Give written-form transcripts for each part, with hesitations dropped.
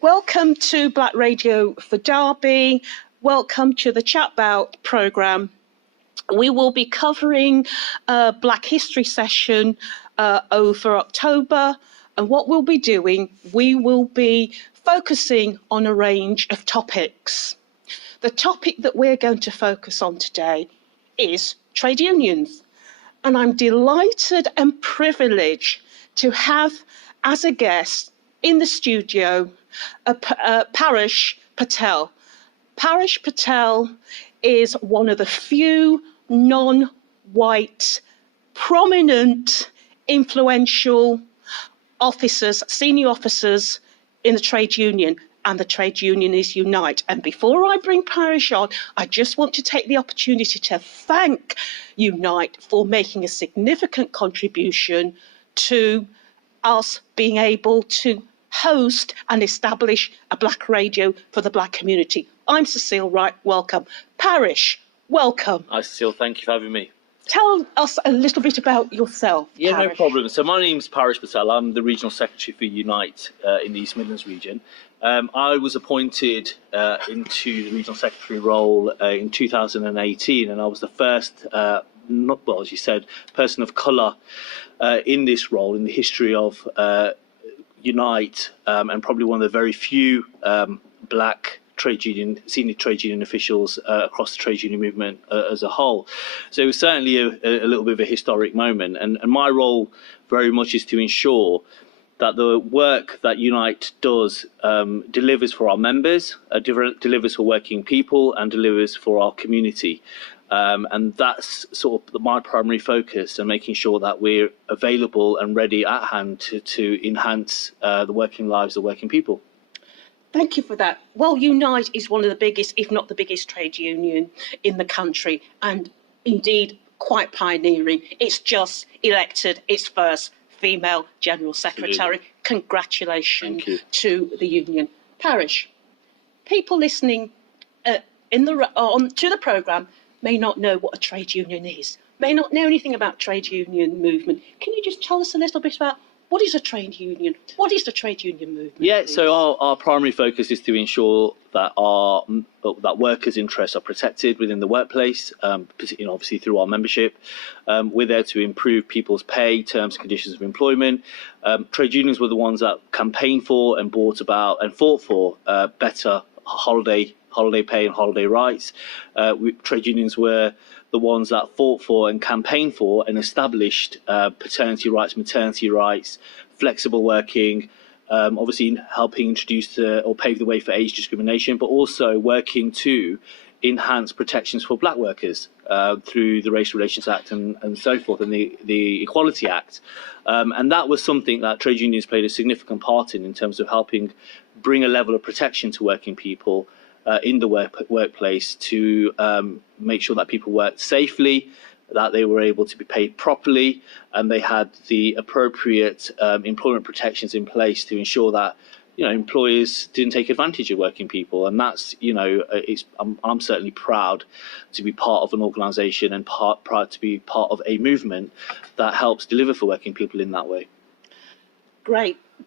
Welcome to Black Radio for Derby. Welcome to the Chatbout programme. We will be covering a Black History session over October. And what we'll be doing, we will be focusing on a range of topics. The topic that we're going to focus on today is trade unions. And I'm delighted and privileged to have as a guest in the studio Paresh Patel. Paresh Patel is one of the few non-white, prominent, influential officers, senior officers in the trade union, and the trade union is Unite. And before I bring Paresh on, I just want to take the opportunity to thank Unite for making a significant contribution to us being able to host and establish a Black radio for the Black community. I'm Cecile Wright, welcome. Paresh, welcome. Hi Cecile, thank you for having me. Tell us a little bit about yourself, Yeah, Paresh. no problem. So my name's Paresh Patel. I'm the Regional Secretary for Unite in the East Midlands region. I was appointed into the Regional Secretary role in 2018, and I was the first, as you said, person of colour in this role in the history of Unite, and probably one of the very few Black senior trade union officials across the trade union movement as a whole. So it was certainly a little bit of a historic moment, and my role very much is to ensure that the work that Unite does delivers for our members, delivers for working people, and delivers for our community. And that's sort of my primary focus, and making sure that we're available and ready at hand to enhance the working lives of working people. Thank you for that. Well, Unite is one of the biggest, if not the biggest, trade union in the country, and indeed quite pioneering. It's just elected its first female General Secretary. Absolutely. Congratulations to the union. Paresh, people listening to the programme may not know what a trade union is, may not know anything about trade union movement. Can you just tell us a little bit about what is a trade union? What is the trade union movement? Yeah, please? so our primary focus is to ensure that that workers' interests are protected within the workplace, particularly obviously through our membership. We're there to improve people's pay, terms and conditions of employment. Trade unions were the ones that campaigned for and brought about and fought for better holiday pay and holiday rights. Trade unions were the ones that fought for and campaigned for and established paternity rights, maternity rights, flexible working, obviously helping introduce or pave the way for age discrimination, but also working to enhance protections for Black workers through the Race Relations Act and so forth, and the Equality Act. And that was something that trade unions played a significant part in terms of helping bring a level of protection to working people in the workplace, to make sure that people worked safely, that they were able to be paid properly, and they had the appropriate employment protections in place to ensure that employers didn't take advantage of working people. And that's I'm certainly proud to be part of an organisation and proud to be part of a movement that helps deliver for working people in that way.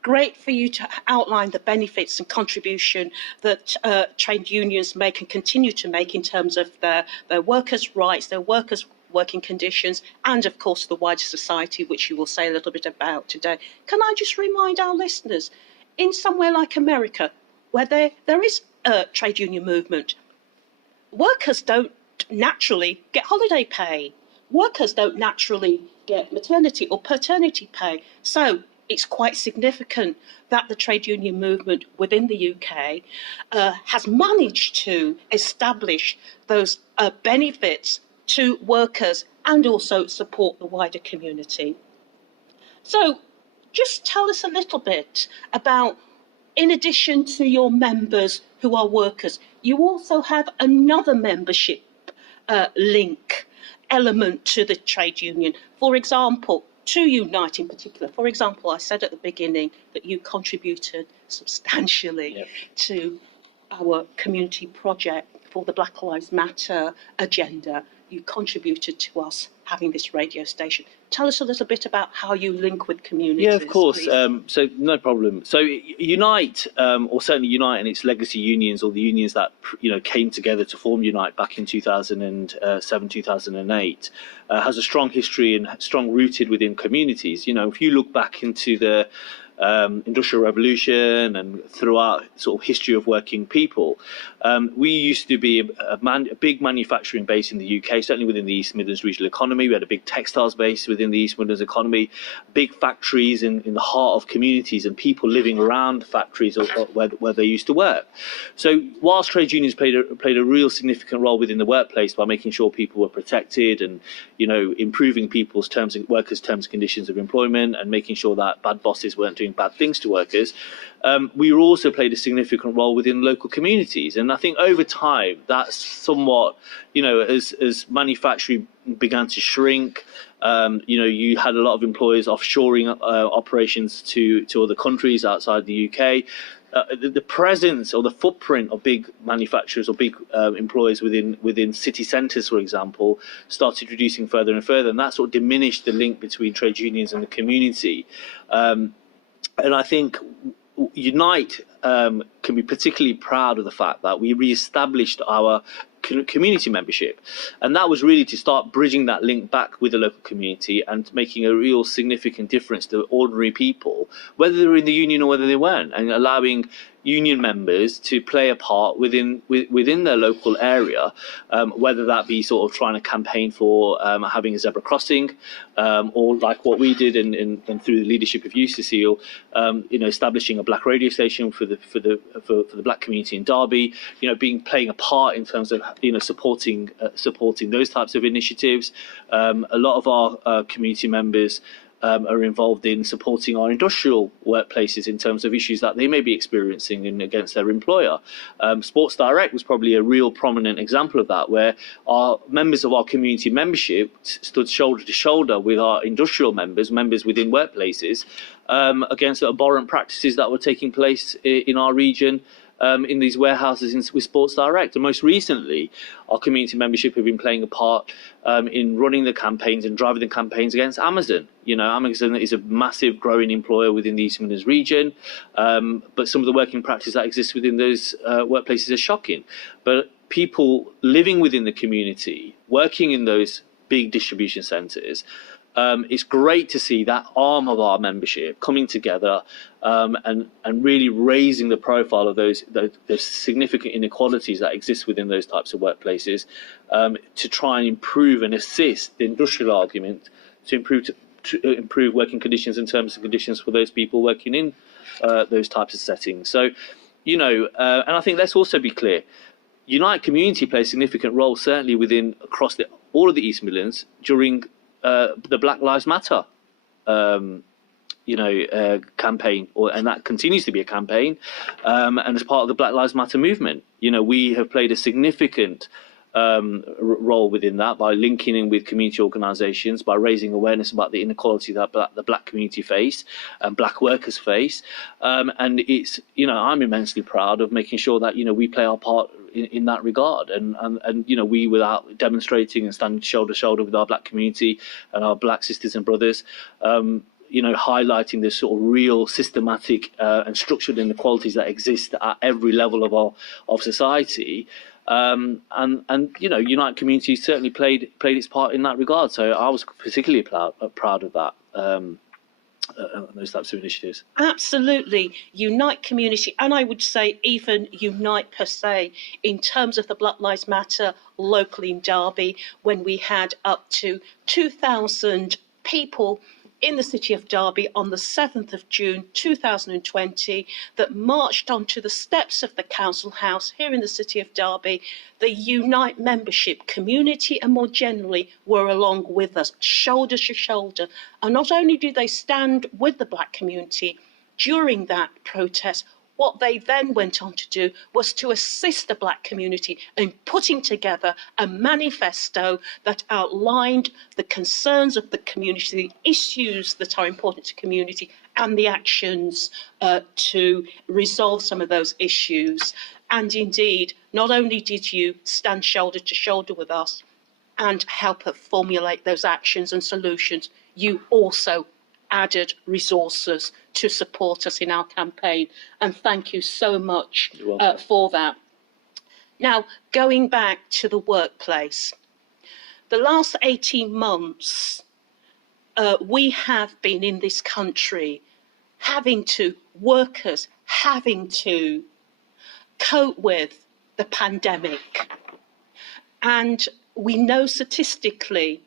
Great for you to outline the benefits and contribution that trade unions make and continue to make in terms of their workers' rights, their workers' working conditions, and of course the wider society, which you will say a little bit about today. Can I just remind our listeners, in somewhere like America, where there is a trade union movement, workers don't naturally get holiday pay. Workers don't naturally get maternity or paternity pay. So it's quite significant that the trade union movement within the UK has managed to establish those benefits to workers and also support the wider community. So just tell us a little bit about, in addition to your members who are workers, you also have another membership link element to the trade union. For example, to Unite in particular. For example, I said at the beginning that you contributed substantially to our community project for the Black Lives Matter agenda. you contributed to us having this radio station. Tell us a little bit about how you link with communities. Yeah, of course. So no problem. So Unite, or certainly Unite and its legacy unions, or the unions that came together to form Unite back in 2007, 2008, has a strong history and strong rooted within communities. If you look back into the Industrial Revolution and throughout sort of history of working people, we used to be a big manufacturing base in the UK, certainly within the East Midlands regional economy. We had a big textiles base within the East Midlands economy, big factories in the heart of communities, and people living around factories or where they used to work. So whilst trade unions played a real significant role within the workplace by making sure people were protected and improving people's workers' terms and conditions of employment, and making sure that bad bosses weren't doing bad things to workers, we also played a significant role within local communities. And I think over time, that's somewhat, as manufacturing began to shrink, you had a lot of employers offshoring operations to other countries outside the UK. The presence or the footprint of big manufacturers or big employers within city centres, for example, started reducing further and further, and that sort of diminished the link between trade unions and the community. And I think Unite can be particularly proud of the fact that we re-established our community membership, and that was really to start bridging that link back with the local community and making a real significant difference to ordinary people, whether they were in the union or whether they weren't, and allowing union members to play a part within their local area, whether that be sort of trying to campaign for having a zebra crossing, or like what we did, and through the leadership of you, Cecile, establishing a black radio station for the black community in Derby, playing a part in terms of supporting those types of initiatives. A lot of our community members are involved in supporting our industrial workplaces in terms of issues that they may be experiencing against their employer. Sports Direct was probably a real prominent example of that, where our members of our community membership stood shoulder to shoulder with our industrial members within workplaces, against abhorrent practices that were taking place in our region, in these warehouses with Sports Direct. And most recently, our community membership have been playing a part in running the campaigns and driving the campaigns against Amazon. Amazon is a massive growing employer within the East Midlands region, but some of the working practice that exists within those workplaces are shocking. But people living within the community, working in those big distribution centres, it's great to see that arm of our membership coming together, and really raising the profile of those significant inequalities that exist within those types of workplaces, to try and improve and assist the industrial argument to improve working conditions and terms and conditions for those people working in those types of settings. So, and I think let's also be clear, Unite Community plays a significant role, certainly across all of the East Midlands during the Black Lives Matter, campaign, and that continues to be a campaign, and as part of the Black Lives Matter movement, we have played a significant role within that by linking in with community organisations, by raising awareness about the inequality that the black community face and black workers face, and it's I'm immensely proud of making sure that we play our part in that regard, and we, without demonstrating and standing shoulder to shoulder with our black community and our black sisters and brothers, highlighting the sort of real systematic and structured inequalities that exist at every level of society. Unite Community certainly played its part in that regard. So I was particularly proud of that. Those types of initiatives. Absolutely. Unite Community, and I would say even Unite per se, in terms of the Black Lives Matter locally in Derby, when we had up to 2,000 people in the city of Derby on the 7th of June 2020 that marched onto the steps of the council house here in the city of Derby. The Unite membership community and more generally were along with us, shoulder to shoulder. And not only did they stand with the black community during that protest, what they then went on to do was to assist the black community in putting together a manifesto that outlined the concerns of the community, the issues that are important to community, and the actions to resolve some of those issues. And indeed, not only did you stand shoulder to shoulder with us, and help her formulate those actions and solutions, you also added resources to support us in our campaign. And thank you so much for that. Now, going back to the workplace, the last 18 months, we have been in this country workers having to cope with the pandemic. And we know statistically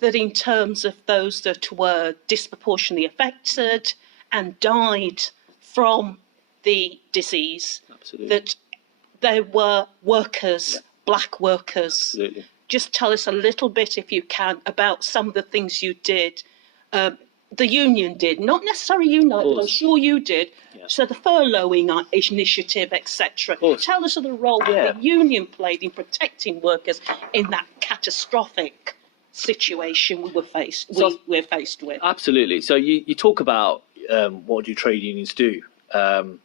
that in terms of those that were disproportionately affected and died from the disease, that there were workers, black workers. Absolutely. Just tell us a little bit, if you can, about some of the things you did. The union did, not necessarily you, but I'm sure you did. Yeah. So the furloughing initiative, etc. Tell us of the role that the union played in protecting workers in that catastrophic situation we're faced with. Absolutely. So you talk about what do trade unions do, and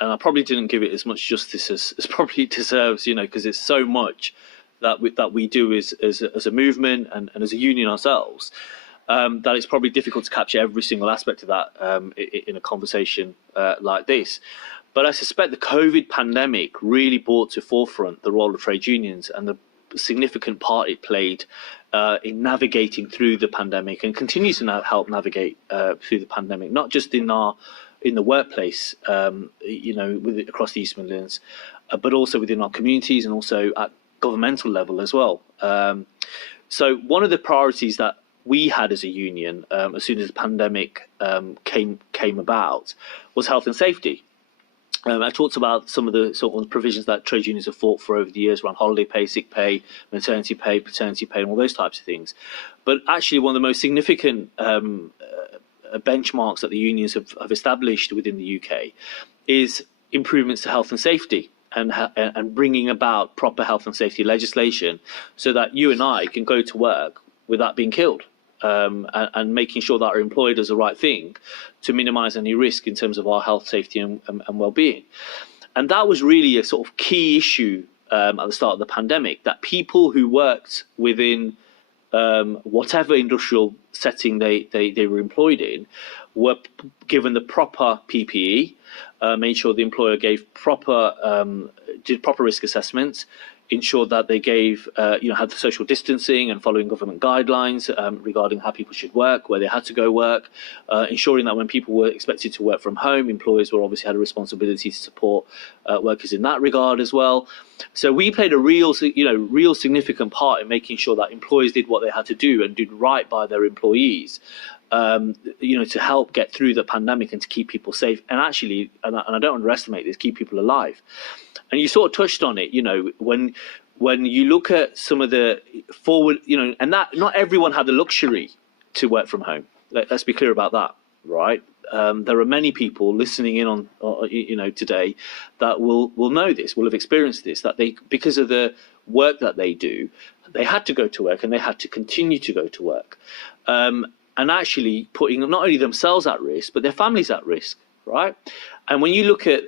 I probably didn't give it as much justice as probably it deserves, because it's so much that we do as a movement and as a union ourselves. That it's probably difficult to capture every single aspect of that in a conversation like this. But I suspect the COVID pandemic really brought to forefront the role of trade unions and the significant part it played in navigating through the pandemic, and continues to help navigate through the pandemic, not just in the workplace, across the East Midlands, but also within our communities and also at governmental level as well. So one of the priorities that we had as a union, as soon as the pandemic came about, was health and safety. I talked about some of the sort of provisions that trade unions have fought for over the years around holiday pay, sick pay, maternity pay, paternity pay, and all those types of things. But actually, one of the most significant benchmarks that the unions have established within the UK is improvements to health and safety, and bringing about proper health and safety legislation so that you and I can go to work without being killed. And making sure that our employer does the right thing to minimise any risk in terms of our health, safety and well-being. And that was really a sort of key issue at the start of the pandemic, that people who worked within whatever industrial setting they were employed in were given the proper PPE, made sure the employer gave did proper risk assessments, ensured that they had the social distancing and following government guidelines regarding how people should work, where they had to go work, ensuring that when people were expected to work from home, employers were obviously had a responsibility to support workers in that regard as well. So we played a real significant part in making sure that employers did what they had to do and did right by their employees, to help get through the pandemic and to keep people safe, and actually, and I don't underestimate this, keep people alive. And you sort of touched on it, when you look at some of the forward, and that not everyone had the luxury to work from home. Let's be clear about that, right? There are many people listening in on, today that will know this, will have experienced this, that because of the work that they do, they had to go to work and they had to continue to go to work. And actually putting not only themselves at risk, but their families at risk, right? And when you look at,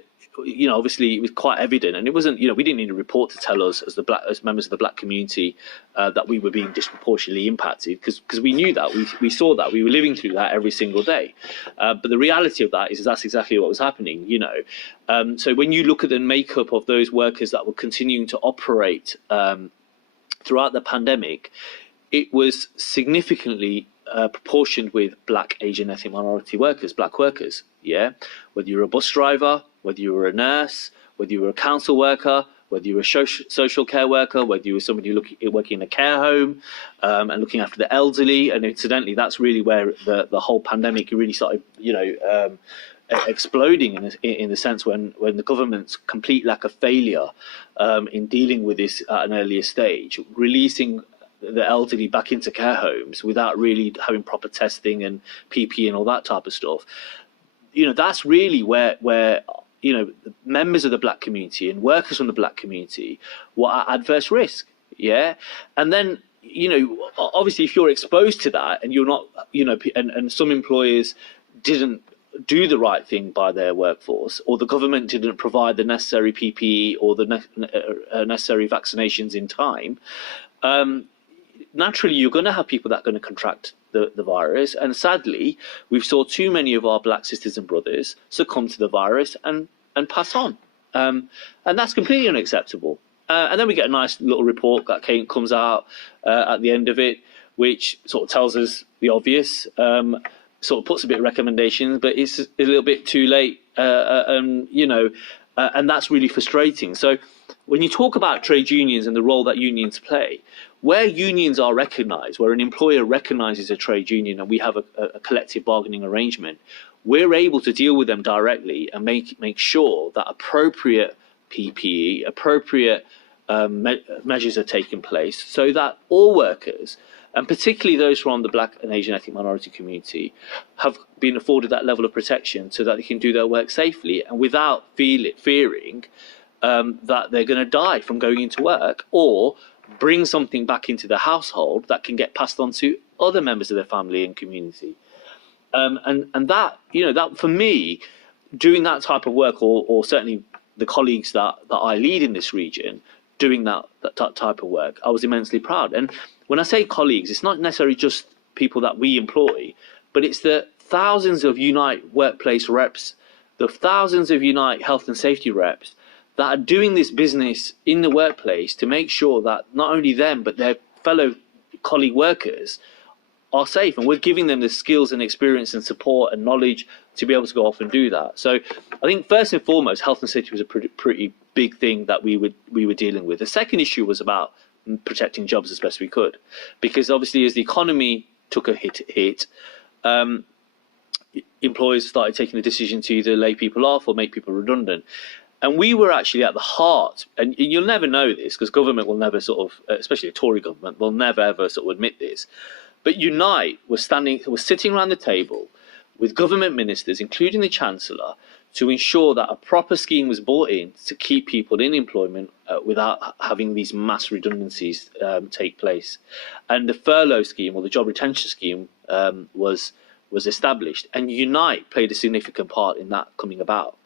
obviously it was quite evident, and it wasn't, we didn't need a report to tell us as members of the black community that we were being disproportionately impacted, because we knew that, we saw that, we were living through that every single day. But the reality of that is that's exactly what was happening, So when you look at the makeup of those workers that were continuing to operate throughout the pandemic, it was significantly proportioned with black, Asian, ethnic minority workers, black workers, whether you're a bus driver, whether you were a nurse, whether you were a council worker, whether you were a social care worker, whether you were somebody working in a care home and looking after the elderly. And incidentally, that's really where the whole pandemic really started, exploding in the sense when the government's complete lack of failure in dealing with this at an earlier stage, releasing the elderly back into care homes without really having proper testing and PPE and all that type of stuff. That's really where members of the black community and workers from the black community were at adverse risk. And then, obviously if you're exposed to that and you're not, and some employers didn't do the right thing by their workforce, or the government didn't provide the necessary PPE or the necessary vaccinations in time, naturally you're going to have people that are going to contract the virus. And sadly, we've saw too many of our black sisters and brothers succumb to the virus and pass on. And that's completely unacceptable. And then we get a nice little report that comes out at the end of it, which sort of tells us the obvious, sort of puts a bit of recommendations, but it's a little bit too late, and that's really frustrating. So when you talk about trade unions and the role that unions play, where unions are recognised, where an employer recognises a trade union and we have a collective bargaining arrangement, we're able to deal with them directly and make sure that appropriate PPE, appropriate measures are taking place so that all workers, and particularly those from the black and Asian ethnic minority community, have been afforded that level of protection so that they can do their work safely and without fearing that they're going to die from going into work or bring something back into the household that can get passed on to other members of their family and community. And that, that for me, doing that type of work, or certainly the colleagues that I lead in this region, doing that type of work, I was immensely proud. And when I say colleagues, it's not necessarily just people that we employ, but it's the thousands of Unite workplace reps, the thousands of Unite health and safety reps that are doing this business in the workplace to make sure that not only them, but their fellow colleague workers are safe. And we're giving them the skills and experience and support and knowledge to be able to go off and do that. So I think first and foremost, health and safety was a pretty big thing that we were dealing with. The second issue was about protecting jobs as best we could, because obviously as the economy took a hit, employers started taking the decision to either lay people off or make people redundant. And we were actually at the heart, and you'll never know this because government will never sort of, especially a Tory government, will never ever sort of admit this. But Unite was sitting around the table with government ministers, including the Chancellor, to ensure that a proper scheme was brought in to keep people in employment without having these mass redundancies take place. And the furlough scheme, or the job retention scheme, was established. And Unite played a significant part in that coming about.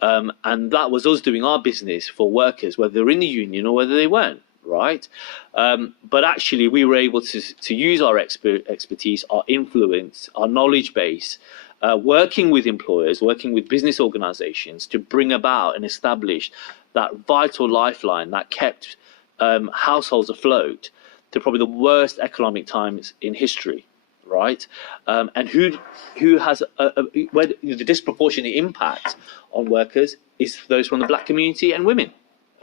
And that was us doing our business for workers, whether they're in the union or whether they weren't, right? But actually, we were able to use our expertise, our influence, our knowledge base, working with employers, working with business organisations to bring about and establish that vital lifeline that kept households afloat to probably the worst economic times in history, right? And who has the disproportionate impact on workers is those from the black community and women.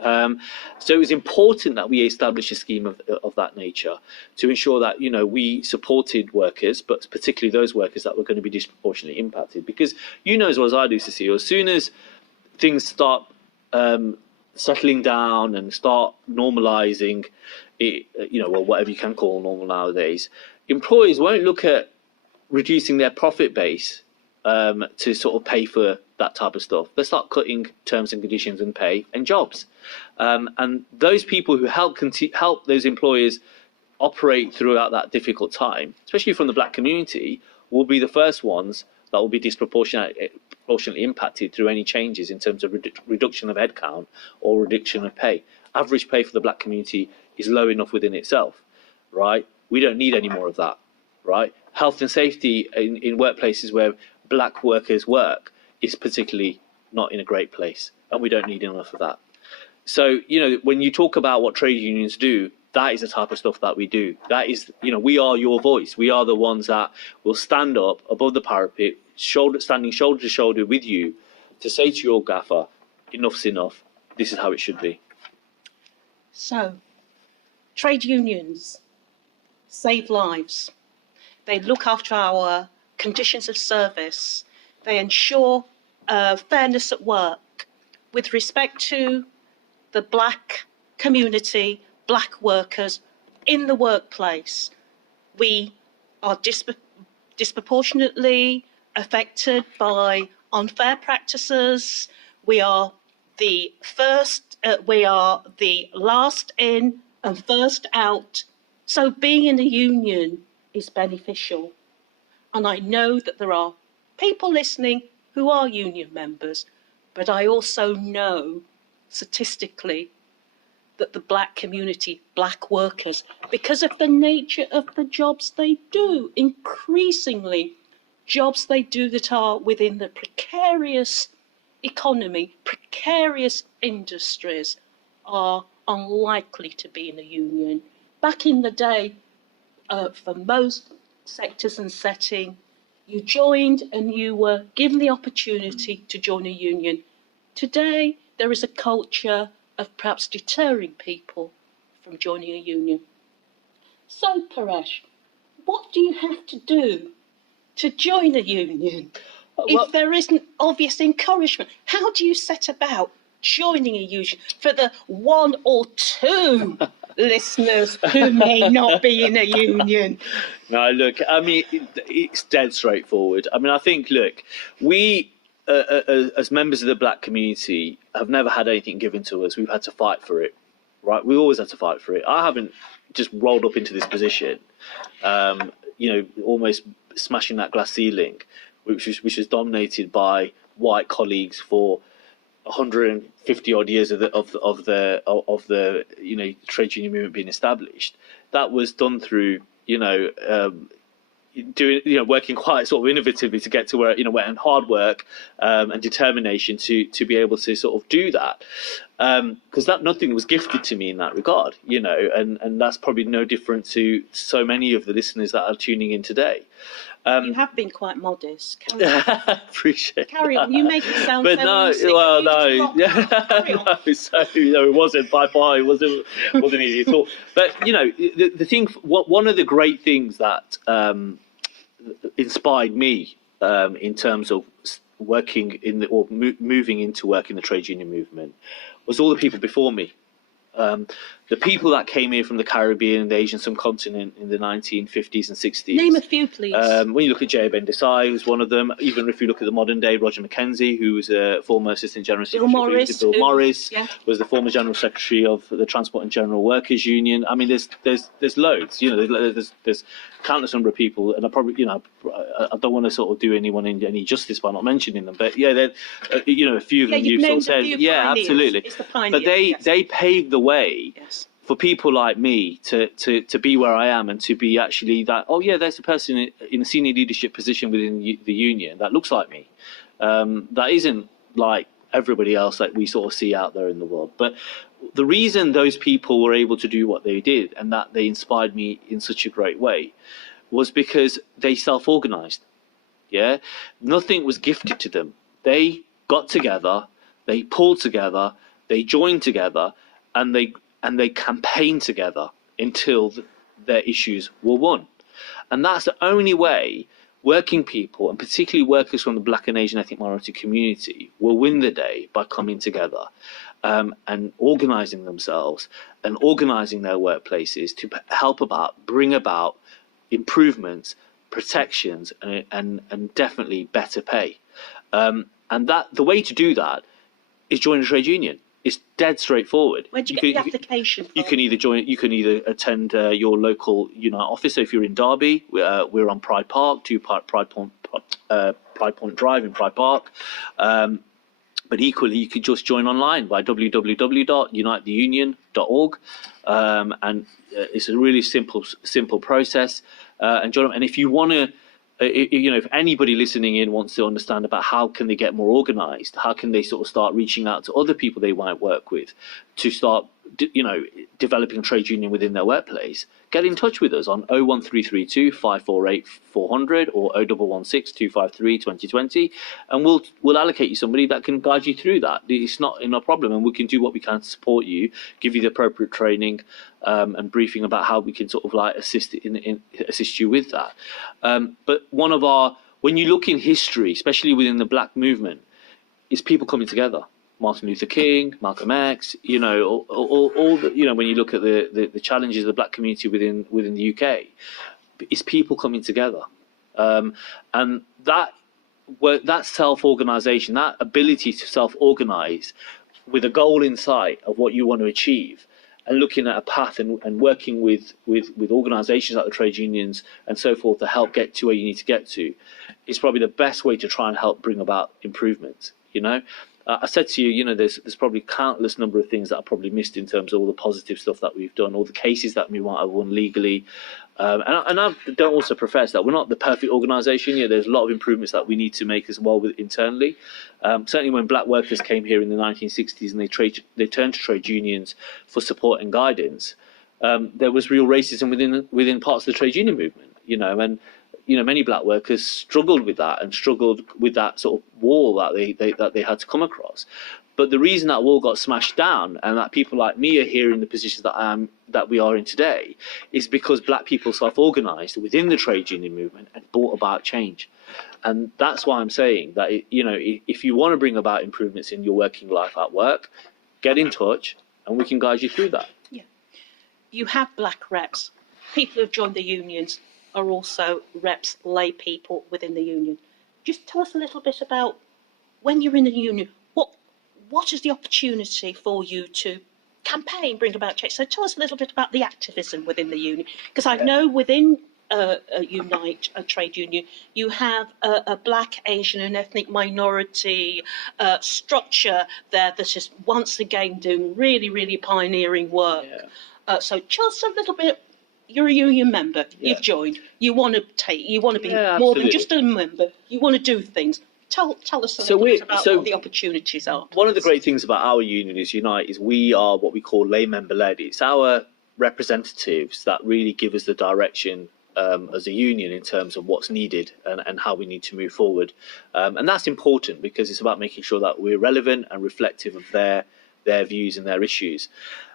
So it was important that we establish a scheme of that nature to ensure that we supported workers, but particularly those workers that were going to be disproportionately impacted. Because as well as I do, Cecile, as soon as things start settling down and start normalising, well, whatever you can call normal nowadays, employers won't look at reducing their profit base to sort of pay for that type of stuff. They start cutting terms and conditions and pay and jobs. And those people who help those employers operate throughout that difficult time, especially from the black community, will be the first ones that will be disproportionately impacted through any changes in terms of reduction of headcount or reduction of pay. Average pay for the black community is low enough within itself, right? We don't need any more of that, right? Health and safety in workplaces where black workers work is particularly not in a great place, and we don't need enough of that. So, when you talk about what trade unions do, that is the type of stuff that we do. That is, we are your voice. We are the ones that will stand up above the parapet, standing shoulder to shoulder with you to say to your gaffer, enough's enough. This is how it should be. So, trade unions save lives. They look after our conditions of service. They ensure fairness at work with respect to the black community, black workers in the workplace. We are disproportionately affected by unfair practices. We are the last in and first out. So being in a union is beneficial. And I know that there are people listening who are union members, but I also know statistically that the black community, black workers, because of the nature of the jobs they do, increasingly jobs they do that are within the precarious economy, precarious industries, are unlikely to be in a union. Back in the day, for most sectors and setting, you joined and you were given the opportunity to join a union. Today, there is a culture of perhaps deterring people from joining a union. So, Paresh, what do you have to do to join a union if there isn't obvious encouragement? How do you set about joining a union for the one or two listeners who may not be in a union? No, look, I mean, it's dead straightforward. I mean, I think, look, we, as members of the black community, have never had anything given to us. We've had to fight for it, right? We always had to fight for it. I haven't just rolled up into this position, almost smashing that glass ceiling, which was dominated by white colleagues for 150 odd years of the trade union movement being established. That was done through working quite sort of innovatively to get to where and hard work and determination to be able to sort of do that, because nothing was gifted to me in that regard, and that's probably no different to so many of the listeners that are tuning in today. You have been quite modest. Appreciate Carry on. that. You make it sound but so no, easy. well, no. no, so, it wasn't by far. It wasn't easy at all. But the thing, one of the great things that inspired me in terms of working moving into work in the trade union movement was all the people before me. The people that came here from the Caribbean and the Asian subcontinent in the 1950s and 60s. Name a few, please. When you look at J. Ben Desai, who's one of them. Even if you look at the modern day, Roger Mackenzie, who was a former Assistant General Secretary. Bill Morris was the former General Secretary of the Transport and General Workers Union. I mean, there's loads. There's countless number of people, and I probably I don't want to sort of do anyone any justice by not mentioning them, but a few of them you've sort of said, absolutely. It's the pioneers, but they paved the way. Yes. For people like me to be where I am and to be actually that, there's a person in a senior leadership position within the union that looks like me, that isn't like everybody else that we sort of see out there in the world. But the reason those people were able to do what they did and that they inspired me in such a great way was because they self-organized. Yeah, nothing was gifted to them. They got together, they pulled together, they joined together, and they campaigned together until their issues were won. And that's the only way working people, and particularly workers from the black and Asian ethnic minority community, will win the day by coming together and organising themselves and organising their workplaces to bring about improvements, protections, and definitely better pay. And that the way to do that is join a trade union. It's dead straightforward. Where do you get the application from? You can either join. You can either attend your local Unite office. So if you're in Derby, we're on Pride Park, Pride Point Drive in Pride Park. But equally, you could just join online by www.unitetheunion.org, and it's a really simple process. And join. And if you want to. If anybody listening in wants to understand about how can they get more organised, how can they sort of start reaching out to other people they might work with to start, developing a trade union within their workplace, get in touch with us on 01332 548 400 or 0116 253 2020, and we'll allocate you somebody that can guide you through that. It's not a problem, and we can do what we can to support you, give you the appropriate training and briefing about how we can sort of like assist you with that. But when you look in history, especially within the black movement, it's people coming together. Martin Luther King, Malcolm X, all the, when you look at the challenges of the black community within the UK, it's people coming together, and that self-organisation, that ability to self-organise with a goal in sight of what you want to achieve, and looking at a path and working with organisations like the trade unions and so forth to help get to where you need to get to, is probably the best way to try and help bring about improvement. I said to you, there's probably countless number of things that are probably missed in terms of all the positive stuff that we've done, all the cases that we might have won legally. And I don't also profess that we're not the perfect organisation. There's a lot of improvements that we need to make as well internally. Certainly when black workers came here in the 1960s and they turned to trade unions for support and guidance, there was real racism within parts of the trade union movement, and many black workers struggled with that and struggled with that sort of wall that they had to come across. But the reason that wall got smashed down and that people like me are here in the positions that we are in today is because black people self-organised within the trade union movement and brought about change. And that's why I'm saying that, if you want to bring about improvements in your working life at work, get in touch and we can guide you through that. Yeah. You have black reps. People who have joined the unions are also reps, lay people within the union. Just tell us a little bit about when you're in the union, what is the opportunity for you to campaign, bring about change? So tell us a little bit about the activism within the union, because I know within Unite, a trade union, you have a black, Asian and ethnic minority structure there that is once again doing really, really pioneering work. Yeah. So tell us a little bit. You're a union member. Yeah. You've joined. You want to be more than just a member. You want to do things. Tell us a little bit about what the opportunities are. One of the great things about our union is Unite is we are what we call lay member led. It's our representatives that really give us the direction as a union in terms of what's needed and how we need to move forward. And that's important because it's about making sure that we're relevant and reflective of their views and their issues.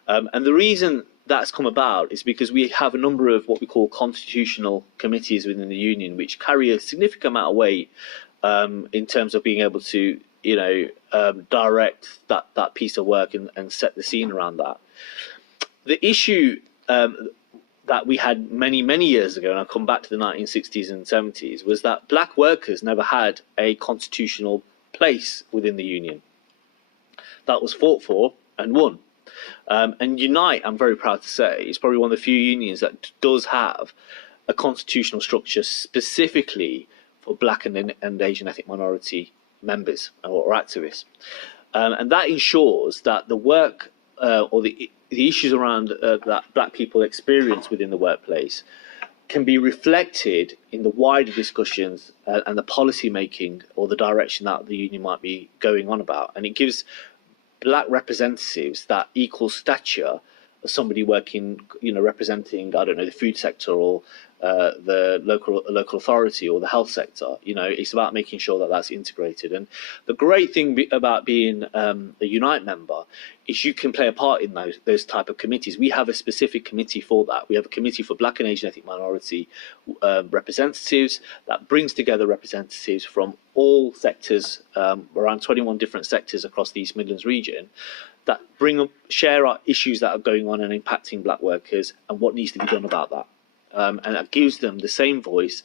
And the reason that's come about is because we have a number of what we call constitutional committees within the union which carry a significant amount of weight in terms of being able to, direct that piece of work and set the scene around that. The issue that we had many, many years ago, and I'll come back to the 1960s and 70s, was that black workers never had a constitutional place within the union. That was fought for and won. And Unite, I'm very proud to say, is probably one of the few unions that does have a constitutional structure specifically for black and Asian ethnic minority members or activists. And that ensures that the work or the issues around that black people experience within the workplace can be reflected in the wider discussions and the policy making or the direction that the union might be going on about. And it gives black representatives that equal stature as somebody working, representing, I don't know, the food sector or the local authority or the health sector. It's about making sure that that's integrated. And the great thing about being a Unite member is you can play a part in those type of committees. We have a specific committee for that. We have a committee for black and Asian ethnic minority representatives that brings together representatives from all sectors, around 21 different sectors across the East Midlands region, that share our issues that are going on and impacting black workers and what needs to be done about that. And that gives them the same voice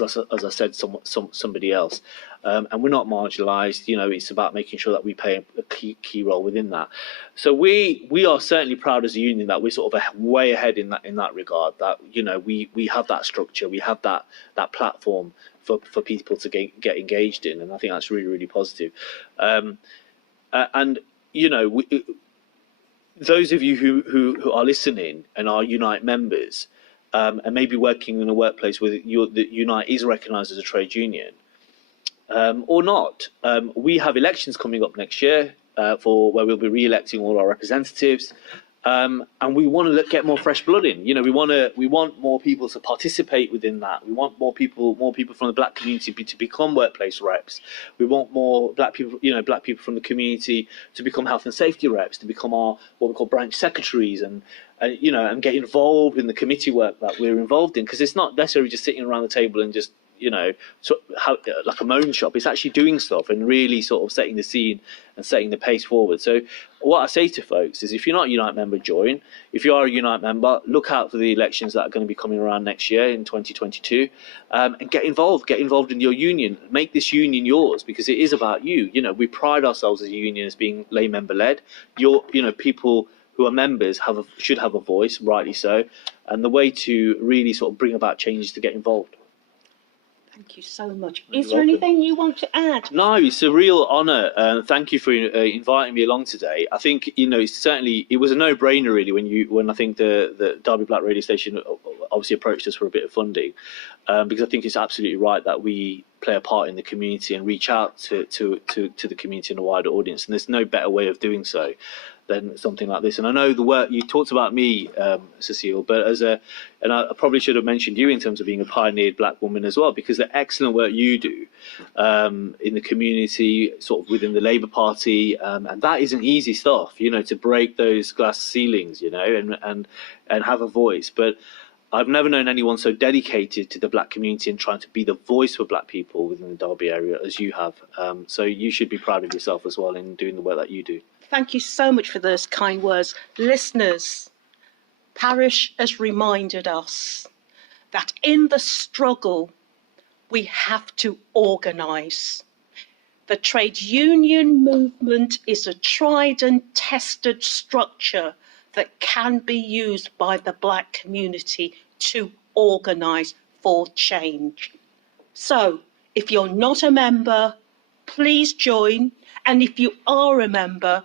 as I said, somebody else. And we're not marginalised. It's about making sure that we play a key role within that. So we are certainly proud as a union that we're sort of way ahead in that regard. That we have that structure, we have that platform for people to get engaged in, and I think that's really, really positive. Those of you who are listening and are Unite members, and maybe working in a workplace where that Unite is recognised as a trade union, or not. We have elections coming up next year for where we'll be re-electing all our representatives, and we want to get more fresh blood in. We want more people to participate within that. We want more people from the black community to become workplace reps. We want more black people, black people from the community to become health and safety reps, to become our what we call branch secretaries, and get involved in the committee work that we're involved in, because it's not necessarily just sitting around the table and just like a moan shop. It's actually doing stuff and really sort of setting the scene and setting the pace forward. So what I say to folks is, if you're not a Unite member, join. If you are a Unite member, look out for the elections that are going to be coming around next year in 2022, and get involved in your union. Make this union yours, because it is about you. We pride ourselves as a union as being lay member led. People who are members should have a voice, rightly so, and the way to really sort of bring about change is to get involved. Thank you so much. You're Is there welcome. anything you want to add? No, it's a real honour. Thank you for inviting me along today. I think it was a no-brainer really when I think the Derby Black radio station obviously approached us for a bit of funding, because I think it's absolutely right that we play a part in the community and reach out to the community and a wider audience. And there's no better way of doing so than something like this. And I know the work you talked about me, Cecile, but and I probably should have mentioned you in terms of being a pioneered black woman as well, because the excellent work you do in the community, sort of within the Labour Party, and that isn't easy stuff, to break those glass ceilings, and have a voice. But I've never known anyone so dedicated to the black community and trying to be the voice for black people within the Derby area as you have. So you should be proud of yourself as well in doing the work that you do. Thank you so much for those kind words. Listeners, Paresh has reminded us that in the struggle, we have to organise. The trade union movement is a tried and tested structure that can be used by the black community to organise for change. So, if you're not a member, please join. And if you are a member,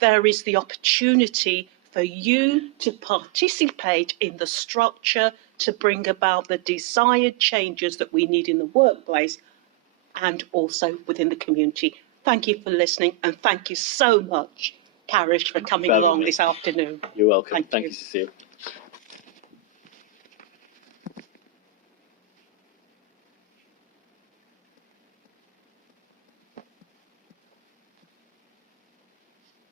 there is the opportunity for you to participate in the structure to bring about the desired changes that we need in the workplace and also within the community. Thank you for listening, and thank you so much, Paresh, for coming along this afternoon. You're welcome. Thank you, Cecile.